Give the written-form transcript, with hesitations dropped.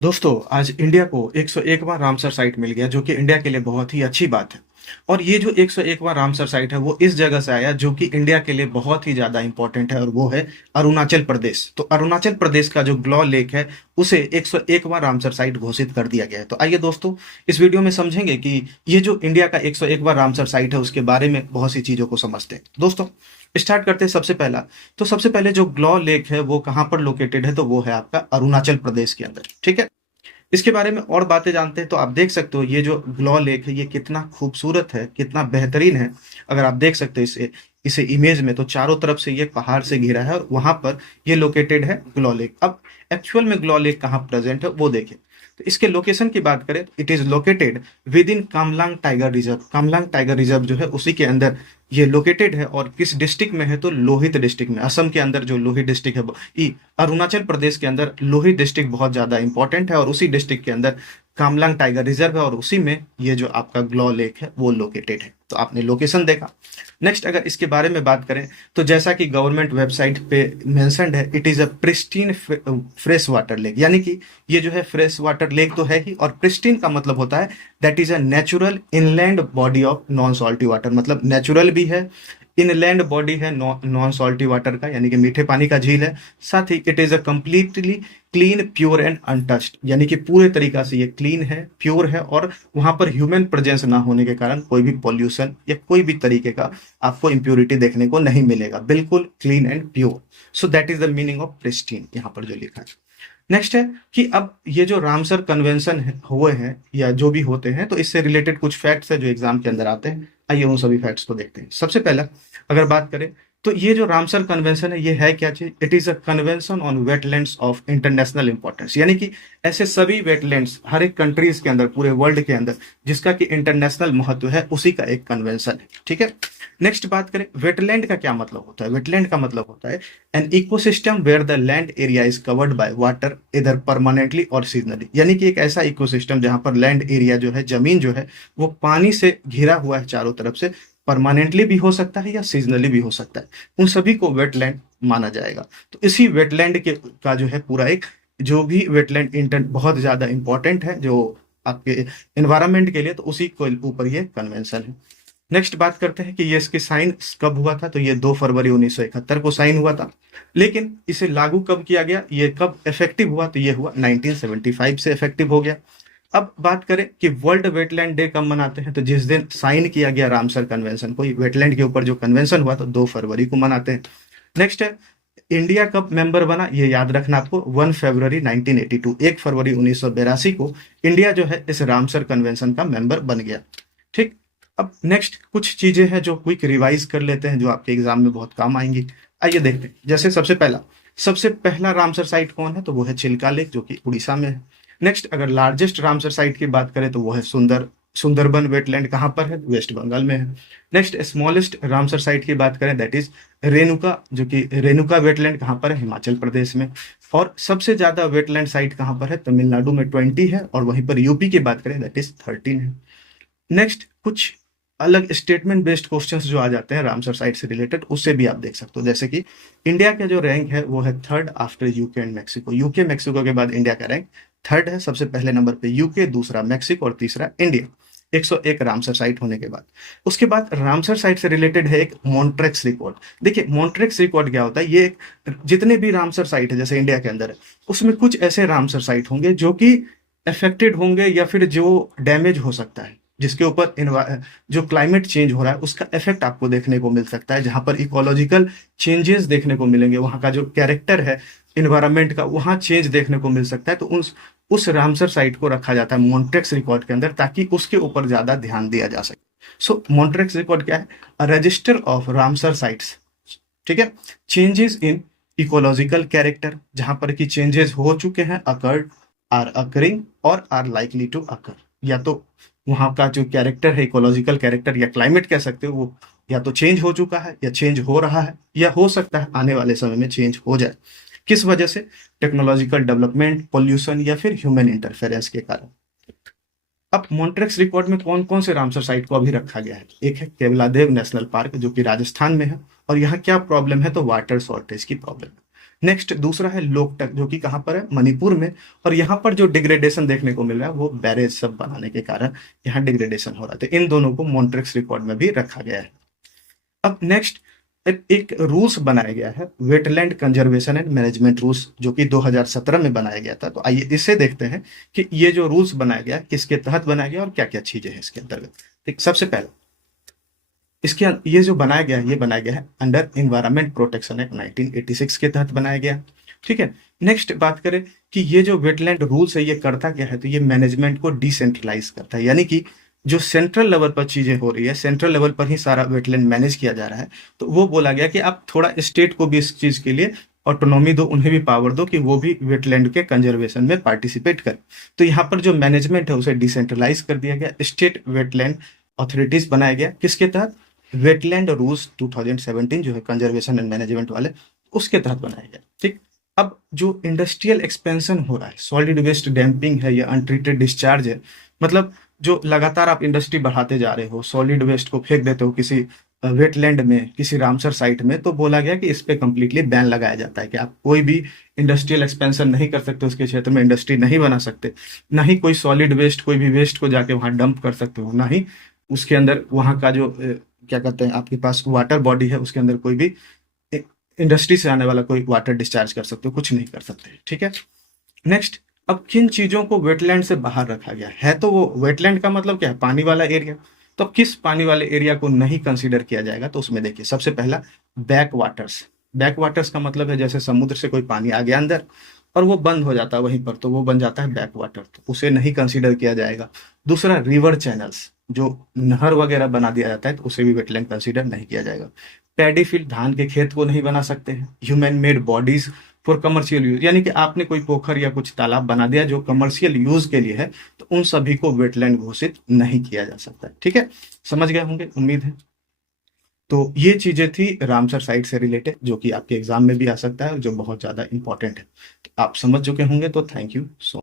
दोस्तों आज इंडिया को 101वां रामसर साइट मिल गया जो कि इंडिया के लिए बहुत ही अच्छी बात है। और ये जो 101वां रामसर साइट है वो इस जगह से आया जो कि इंडिया के लिए बहुत ही ज़्यादा इंपॉर्टेंट है और वो है अरुणाचल प्रदेश। तो अरुणाचल प्रदेश का जो ग्लॉ लेक है उसे 101वां रामसर साइट घोषित कर दिया गया है। तो आइए दोस्तों इस वीडियो में समझेंगे कि ये जो इंडिया का 101वां रामसर साइट है उसके बारे में बहुत सी चीज़ों को समझते हैं। दोस्तों स्टार्ट करते हैं सबसे पहला। तो सबसे पहले जो ग्लॉ लेक है वो कहाँ पर लोकेटेड है, तो वो है आपका अरुणाचल प्रदेश के अंदर। ठीक है, इसके बारे में और बातें जानते हैं। तो आप देख सकते हो ये जो ग्लॉ लेक है ये कितना खूबसूरत है, कितना बेहतरीन है। अगर आप देख सकते हो इसे इसे इमेज में, तो चारों तरफ से ये पहाड़ से घिरा है और वहां पर ये लोकेटेड है ग्लॉ लेक। अब एक्चुअल में ग्लॉ लेक कहाँ प्रेजेंट है वो देखें। तो इसके लोकेशन की बात करें, it is located with in Kamlang tiger reserve. Kamlang tiger reserve जो है उसी के अंदर ये लोकेटेड है। और किस डिस्ट्रिक्ट में है, तो लोहित डिस्ट्रिक्ट में, असम के अंदर जो लोहित डिस्ट्रिक्ट है अरुणाचल प्रदेश के अंदर लोहित डिस्ट्रिक्ट बहुत ज्यादा इंपॉर्टेंट है और उसी डिस्ट्रिक्ट के अंदर कामलांग टाइगर रिजर्व है और उसी में ये जो आपका ग्लॉ लेक है वो लोकेटेड है। तो आपने लोकेशन देखा। नेक्स्ट अगर इसके बारे में बात करें तो जैसा कि गवर्नमेंट वेबसाइट पे मेंशन्ड है, it is a pristine fresh water lake. यानी कि ये जो है फ्रेश वाटर लेक तो है ही, और प्रिस्टीन का मतलब होता है that is a natural inland body of non salty water. मतलब नेचुरल भी है, इनलैंड बॉडी है नॉन सॉल्टी वाटर का, यानी कि मीठे पानी का झील है। साथ ही it is a completely clean pure and untouched, यानी कि पूरे तरीका से ये क्लीन है, प्योर है और वहां पर ह्यूमन प्रेजेंस ना होने के कारण कोई भी पॉल्यूशन या कोई भी तरीके का आपको इम्प्योरिटी देखने को नहीं मिलेगा। बिल्कुल clean and pure. So that is the meaning of pristine यहाँ पर जो लिखा है। नेक्स्ट है कि अब ये जो रामसर कन्वेंशन हुए हैं या जो भी होते हैं, तो इससे रिलेटेड कुछ फैक्ट्स है जो एग्जाम के अंदर आते हैं। आइए उन सभी फैक्ट्स को देखते हैं। सबसे पहला अगर बात करें तो ये जो रामसर कन्वेंशन है ये है क्या चीज, it is a convention on wetlands of international importance. यानी कि ऐसे सभी वेटलैंड्स हर एक कंट्रीज के अंदर, पूरे वर्ल्ड के अंदर जिसका कि इंटरनेशनल महत्व है, उसी का एक कन्वेंशन है। ठीक है, नेक्स्ट बात करें वेटलैंड का क्या मतलब होता है। वेटलैंड का मतलब होता है an ecosystem where the land area is covered by water either permanently और सीजनली। यानी कि एक ऐसा इकोसिस्टम जहां पर लैंड एरिया जो है, जमीन जो है, वो पानी से घिरा हुआ है चारों तरफ से। परमानेंटली भी हो सकता है या सीजनली भी हो सकता है, उन सभी को वेटलैंड माना जाएगा। तो इसी वेटलैंड के का जो है पूरा एक जो भी वेटलैंड इंटर बहुत ज्यादा इंपॉर्टेंट है जो आपके एनवायरमेंट के लिए, तो उसी को ऊपर ये कन्वेंशन है। नेक्स्ट बात करते हैं कि ये इसके साइन कब हुआ था। तो ये 2 फरवरी 1971 को साइन हुआ था। लेकिन इसे लागू कब किया गया, ये कब इफेक्टिव हुआ, तो ये हुआ 1975 से इफेक्टिव हो गया। अब बात करें कि वर्ल्ड वेटलैंड डे कब मनाते हैं, तो जिस दिन साइन किया गया रामसर कन्वेंशन को, वेटलैंड के ऊपर जो कन्वेंशन हुआ तो 2 फरवरी को मनाते हैं। नेक्स्ट है इंडिया कब मेंबर बना, ये याद रखना आपको, 1 फरवरी 1982, 1 फरवरी 1982 को इंडिया जो है इस रामसर कन्वेंशन का मेंबर बन गया। ठीक, अब नेक्स्ट कुछ चीजें हैं जो क्विक रिवाइज कर लेते हैं जो आपके एग्जाम में बहुत काम आएंगी। आइए देखते हैं। जैसे सबसे पहला रामसर साइट कौन है, तो वो है चिल्का लेक जो कि उड़ीसा में है। नेक्स्ट अगर लार्जेस्ट रामसर साइट की बात करें तो वो है सुंदरबन वेटलैंड, कहाँ पर है, वेस्ट बंगाल में है। नेक्स्ट स्मॉलेस्ट रामसर साइट की बात करें दैट इज रेणुका, जो कि रेणुका वेटलैंड कहाँ पर है, हिमाचल प्रदेश में। और सबसे ज्यादा वेटलैंड साइट कहाँ पर है, तमिलनाडु में 20 है, और वहीं पर यूपी की बात करें दैट इज 13 है। नेक्स्ट कुछ अलग स्टेटमेंट बेस्ड क्वेश्चंस जो आ जाते हैं रामसर साइट से रिलेटेड, उससे भी आप देख सकते हो। जैसे कि इंडिया का जो रैंक है वो है 3rd after UK and Mexico. UK Mexico के बाद इंडिया का रैंक 3rd है। सबसे पहले नंबर पे यूके, दूसरा मैक्सिको और तीसरा इंडिया, 101 रामसर साइट होने के बाद। उसके बाद रामसर साइट से रिलेटेड है एक मॉन्ट्रेक्स रिकॉर्ड। देखिए मॉन्ट्रेक्स रिकॉर्ड क्या होता है, ये जितने भी रामसर साइट है जैसे इंडिया के अंदर है, उसमें कुछ ऐसे रामसर साइट होंगे जो कि अफेक्टेड होंगे या फिर जो डैमेज हो सकता है, जिसके ऊपर जो क्लाइमेट चेंज हो रहा है उसका इफेक्ट आपको देखने को मिल सकता है, जहां पर इकोलॉजिकल चेंजेस देखने को मिलेंगे, वहां का जो कैरेक्टर है इन्वायरमेंट का वहां चेंज देखने को मिल सकता है। तो उस रामसर साइट को रखा जाता है मॉन्ट्रेक्स रिकॉर्ड के अंदर, ताकि उसके ऊपर ज्यादा ध्यान दिया जा सके। सो मॉन्ट्रेक्स रिकॉर्ड क्या है, रजिस्टर ऑफ रामसर साइट्स। ठीक है, चेंजेस इन इकोलॉजिकल कैरेक्टर, जहां पर कि चेंजेस हो चुके हैं, अकर्ड, आर अकरिंग और आर लाइकली टू अकर। या तो वहां का जो कैरेक्टर है, इकोलॉजिकल कैरेक्टर या क्लाइमेट कह सकते हो, वो या तो चेंज हो चुका है या चेंज हो रहा है या हो सकता है आने वाले समय में चेंज हो जाए। किस वजह से, टेक्नोलॉजिकल डेवलपमेंट, पोल्यूशन या फिर ह्यूमन इंटरफेरेंस के कारण। अब मॉन्ट्रेक्स रिकॉर्ड में कौन कौन से रामसर साइट को अभी रखा गया है, एक है केवलादेव नेशनल पार्क जो कि राजस्थान में है, और यहाँ क्या प्रॉब्लम है, तो वाटर शॉर्टेज की प्रॉब्लम है। नेक्स्ट दूसरा है लोकटक, जो कि कहाँ पर है, मणिपुर में। और यहाँ पर जो डिग्रेडेशन देखने को मिल रहा है वो बैरेज सब बनाने के कारण यहाँ डिग्रेडेशन हो रहा था। इन दोनों को मॉन्ट्रिक्स रिकॉर्ड में भी रखा गया है। अब नेक्स्ट एक रूल्स बनाया गया है, wetland conservation and management rules, जो कि 2017 में बनाया गया था। तो आइए इससे देखते हैं कि ये जो रूल्स बनाया गया किसके तहत बनाया गया और क्या क्या चीजें हैं इसके अंतर्गत। ठीक, सबसे पहले इसके ये जो बनाया गया है, ये बनाया गया है अंडर इन्वायरमेंट प्रोटेक्शन एक्ट 1986 के तहत बनाया गया। ठीक है। नेक्स्ट बात करें कि ये जो वेटलैंड रूल्स है ये करता क्या है, तो ये मैनेजमेंट को डिसेंट्रलाइज करता है, यानी कि जो सेंट्रल लेवल पर चीजें हो रही है, सेंट्रल लेवल पर ही सारा वेटलैंड मैनेज किया जा रहा है। तो वो बोला गया कि आप थोड़ा स्टेट को भी इस चीज के लिए ऑटोनॉमी दो, उन्हें भी पावर दो कि वो भी वेटलैंड के कंजर्वेशन में पार्टिसिपेट करें। तो यहाँ पर जो मैनेजमेंट है उसे डिसेंट्रलाइज कर दिया गया, स्टेट वेटलैंड अथॉरिटीज बनाया गया। किसके तहत, वेटलैंड रूल्स 2017 जो है कंजर्वेशन एंड मैनेजमेंट वाले, उसके तहत बनाया गया। ठीक। अब जो इंडस्ट्रियल एक्सपेंशन हो रहा है, सॉलिड वेस्ट डैम्पिंग है या अनट्रीटेड डिस्चार्ज है, मतलब जो लगातार आप इंडस्ट्री बढ़ाते जा रहे हो, सॉलिड वेस्ट को फेंक देते हो किसी वेटलैंड में, किसी रामसर साइट में, तो बोला गया कि इस पे कंप्लीटली बैन लगाया जाता है कि आप कोई भी इंडस्ट्रियल एक्सपेंशन नहीं कर सकते, उसके क्षेत्र में इंडस्ट्री नहीं बना सकते, ना ही कोई सॉलिड वेस्ट, कोई भी वेस्ट को जाके वहां डंप कर सकते हो, ना ही उसके अंदर वहां का जो क्या कहते हैं आपके पास वाटर बॉडी है उसके अंदर कोई भी इंडस्ट्री से आने वाला कोई वाटर डिस्चार्ज कर सकते हो, कुछ नहीं कर सकते। ठीक है। नेक्स्ट, अब किन चीजों को वेटलैंड से बाहर रखा गया है, तो वो वेटलैंड का मतलब क्या है, पानी वाला एरिया। तो किस पानी वाले एरिया को नहीं कंसीडर किया जाएगा, तो उसमें देखिए सबसे पहला बैक वाटर्स। बैक वाटर्स का मतलब है जैसे समुद्र से कोई पानी आ गया अंदर और वो बंद हो जाता है वहीं पर, तो वो बन जाता है बैक वाटर, तो उसे नहीं कंसीडर किया जाएगा। दूसरा, रिवर चैनल्स, जो नहर वगैरह बना दिया जाता है तो उसे भी वेटलैंड कंसीडर नहीं किया जाएगा। पैडी फील्ड, धान के खेत को नहीं बना सकते हैं। Human made bodies for commercial use, यानी कि आपने कोई पोखर या कुछ तालाब बना दिया जो कमर्शियल यूज के लिए है, तो उन सभी को वेटलैंड घोषित नहीं किया जा सकता। ठीक है, समझ गए होंगे उम्मीद है। तो ये चीजें थी रामसर साइट से रिलेटेड, जो कि आपके एग्जाम में भी आ सकता है, जो बहुत ज्यादा इंपॉर्टेंट है। तो आप समझ चुके होंगे, तो थैंक यू सो